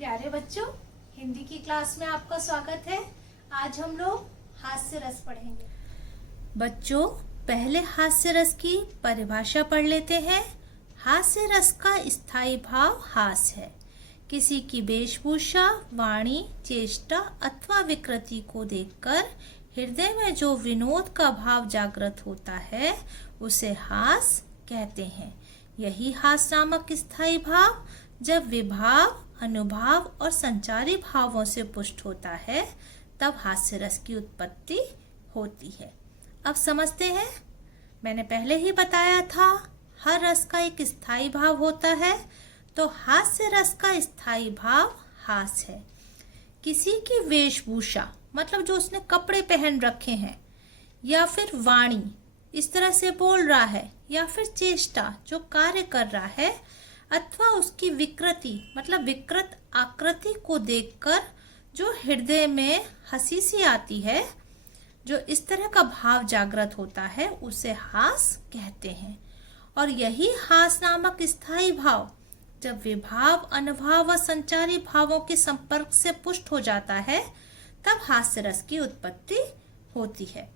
प्यारे बच्चों, हिंदी की क्लास में आपका स्वागत है। आज हम लोग हास्य रस पढ़ेंगे। बच्चों, पहले हास्य रस की परिभाषा पढ़ लेते हैं। हास्य रस का स्थायी भाव हास है। किसी की वेशभूषा, वाणी, चेष्टा अथवा विकृति को देखकर हृदय में जो विनोद का भाव जागृत होता है उसे हास कहते हैं। यही हास नामक स्थायी भाव जब विभाव, अनुभाव और संचारी भावों से पुष्ट होता है तब हास्य रस की उत्पत्ति होती है। अब समझते हैं। मैंने पहले ही बताया था हर रस का एक स्थायी भाव होता है, तो हास्य रस का स्थायी भाव हास है। किसी की वेशभूषा मतलब जो उसने कपड़े पहन रखे हैं, या फिर वाणी इस तरह से बोल रहा है, या फिर चेष्टा जो कार्य कर रहा है, अथवा उसकी विकृति मतलब विकृत आकृति को देखकर जो हृदय में हंसी सी आती है, जो इस तरह का भाव जागृत होता है उसे हास कहते हैं। और यही हास नामक स्थायी भाव जब विभाव, अनुभाव व संचारी भावों के संपर्क से पुष्ट हो जाता है तब हास्य रस की उत्पत्ति होती है।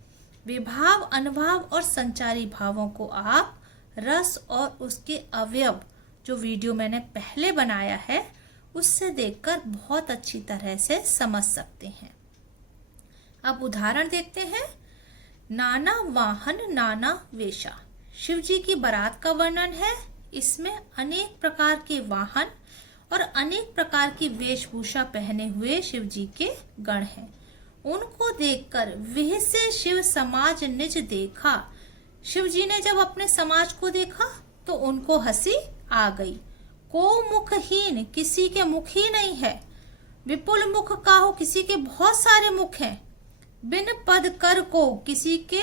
विभाव, अनुभाव और संचारी भावों को आप रस और उसके अवयव जो वीडियो मैंने पहले बनाया है उससे देखकर बहुत अच्छी तरह से समझ सकते हैं। अब उदाहरण देखते हैं। नाना वाहन नाना वेशा। शिव जी की बारात का वर्णन है। इसमें अनेक प्रकार के वाहन और अनेक प्रकार की वेशभूषा पहने हुए शिव जी के गण हैं। उनको देखकर वह से शिव समाज निज देखा। शिव जी ने जब अपने समाज को देखा तो उनको हंसी आ गई। को मुखहीन, किसी के मुख ही नहीं है। विपुल मुख काहू, किसी के बहुत सारे मुख हैं। बिन पद कर को, किसी के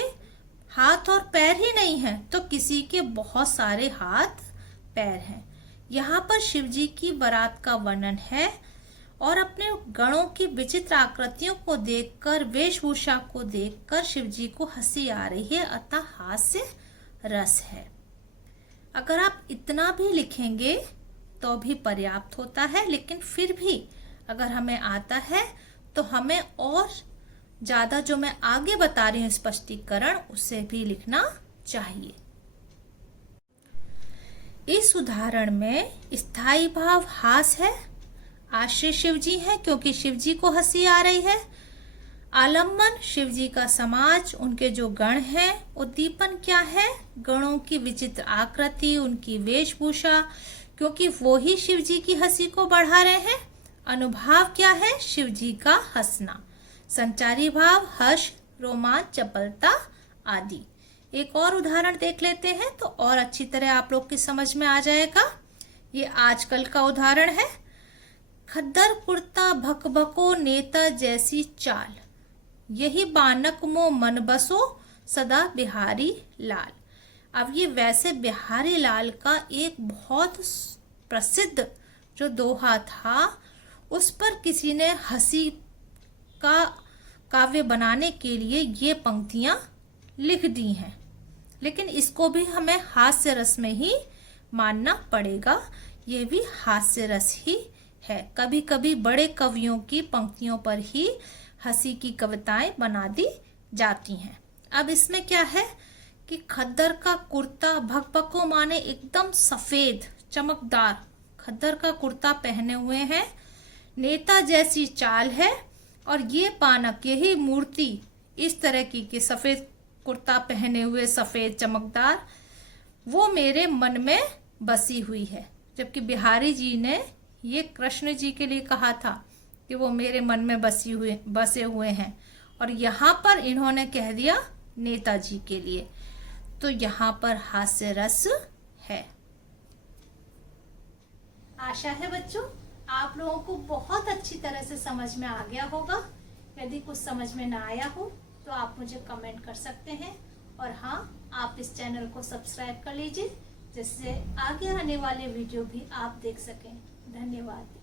हाथ और पैर ही नहीं है तो किसी के बहुत सारे हाथ पैर हैं। यहाँ पर शिव जी की बारात का वर्णन है और अपने गणों की विचित्र आकृतियों को देखकर, वेशभूषा को देखकर शिव जी को हंसी आ रही है, अतः हास्य रस है। अगर आप इतना भी लिखेंगे तो भी पर्याप्त होता है, लेकिन फिर भी अगर हमें आता है तो हमें और ज्यादा जो मैं आगे बता रही हूँ स्पष्टीकरण उसे भी लिखना चाहिए। इस उदाहरण में स्थायी भाव हास है। आश्रय शिव जी है क्योंकि शिव जी को हंसी आ रही है। आलम्बन शिव जी का समाज, उनके जो गण हैं। उद्दीपन क्या है? गणों की विचित्र आकृति, उनकी वेशभूषा, क्योंकि वो ही शिव जी की हंसी को बढ़ा रहे हैं। अनुभाव क्या है? शिव जी का हंसना। संचारी भाव हर्ष, रोमांच, चपलता आदि। एक और उदाहरण देख लेते हैं तो और अच्छी तरह आप लोग की समझ में आ जाएगा। ये आजकल का उदाहरण है। खद्दर कुर्ता भकभको नेता जैसी चाल, यही बानक मो मन बसो सदा बिहारी लाल। अब ये वैसे बिहारी लाल का एक बहुत प्रसिद्ध जो दोहा था, उस पर किसी ने हंसी का काव्य बनाने के लिए ये पंक्तियां लिख दी हैं, लेकिन इसको भी हमें हास्य रस में ही मानना पड़ेगा। ये भी हास्य रस ही है। कभी कभी बड़े कवियों की पंक्तियों पर ही हंसी की कविताएं बना दी जाती हैं। अब इसमें क्या है कि खद्दर का कुर्ता, भकभको माने एकदम सफेद चमकदार खद्दर का कुर्ता पहने हुए हैं। नेता जैसी चाल है और ये पानक, यही मूर्ति इस तरह की सफेद कुर्ता पहने हुए, सफेद चमकदार, वो मेरे मन में बसी हुई है। जबकि बिहारी जी ने ये कृष्ण जी के लिए कहा था कि वो मेरे मन में बसे हुए हैं, और यहाँ पर इन्होंने कह दिया नेताजी के लिए, तो यहाँ पर हास्य रस है। आशा है बच्चों आप लोगों को बहुत अच्छी तरह से समझ में आ गया होगा। यदि कुछ समझ में ना आया हो तो आप मुझे कमेंट कर सकते हैं, और हाँ, आप इस चैनल को सब्सक्राइब कर लीजिए जिससे आगे आने वाले वीडियो भी आप देख सकें। धन्यवाद।